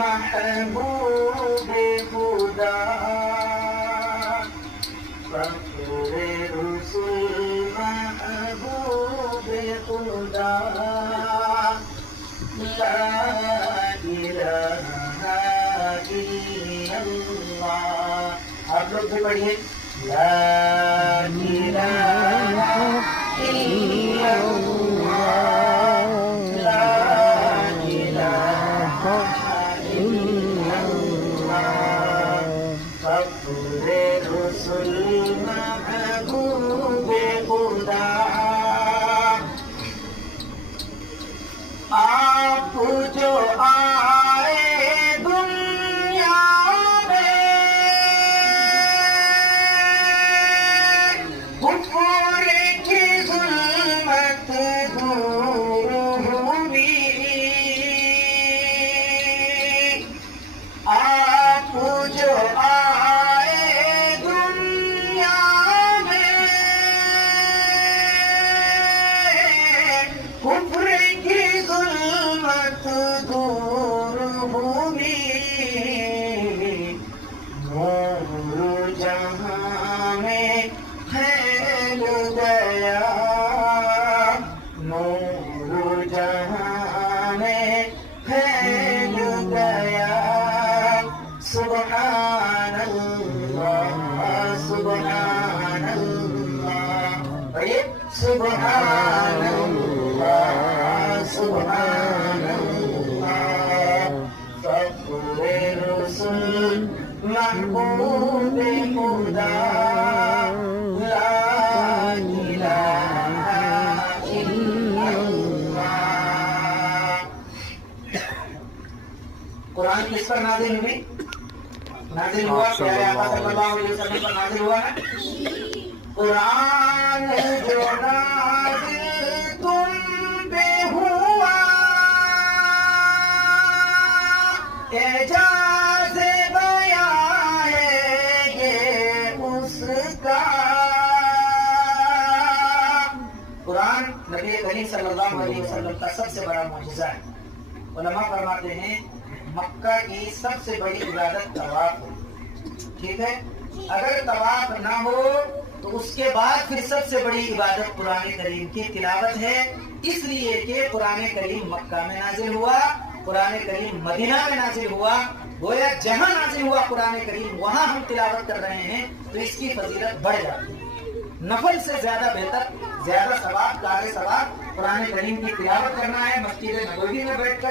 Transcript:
محبوب خدا فخر رسول محبوب خدا لا الہ الا اللہ. آپ لوگ بھی پڑھیے لا الہ الا اللہ لا الہ الا اللہ فخر رسول محبوب خدا. آپ جو آئے دنیا میں کفر کی ظلمت دور ہوئی. آپ جو آئے دنیا میں کفر کی ظلمت دور ہوئی. نور جہاں میں پھیل گیا نور جہاں میں پھیل گیا. سبحان اللہ سبحان اللہ. پڑھیے سبحان اللہ سبحان اللہ فخر رسول محبوب خدا لا الہ الا اللہ. قرآن کس پر نازل ہوئی؟ نازل ہوا پیارے آقا صلی اللہ علیہ وسلم پر نازل ہوا ہے. قرآن جو نازل تم پہ ہوا اعجاز بیان ہے یہ اس کا. قرآن نبی کریم صلی اللہ علیہ وسلم کا سب سے بڑا معجزہ ہے. علماء فرماتے ہیں مکہ کی سب سے بڑی عبادت طواف ہے. ٹھیک ہے, اگر طواف نہ ہو تو اس کے بعد پھر سب سے بڑی عبادت قرآن کریم کی تلاوت ہے. اس لیے کہ قرآن کریم مکہ میں نازل ہوا, قرآن کریم مدینہ میں نازل ہوا. گویا جہاں نازل ہوا قرآن کریم وہاں ہم تلاوت کر رہے ہیں تو اس کی فضیلت بڑھ جاتی ہے. نفل سے زیادہ بہتر, زیادہ ثواب, کار ثواب قرآن کریم کی تلاوت کرنا ہے مسجد نبوی میں بیٹھ کر.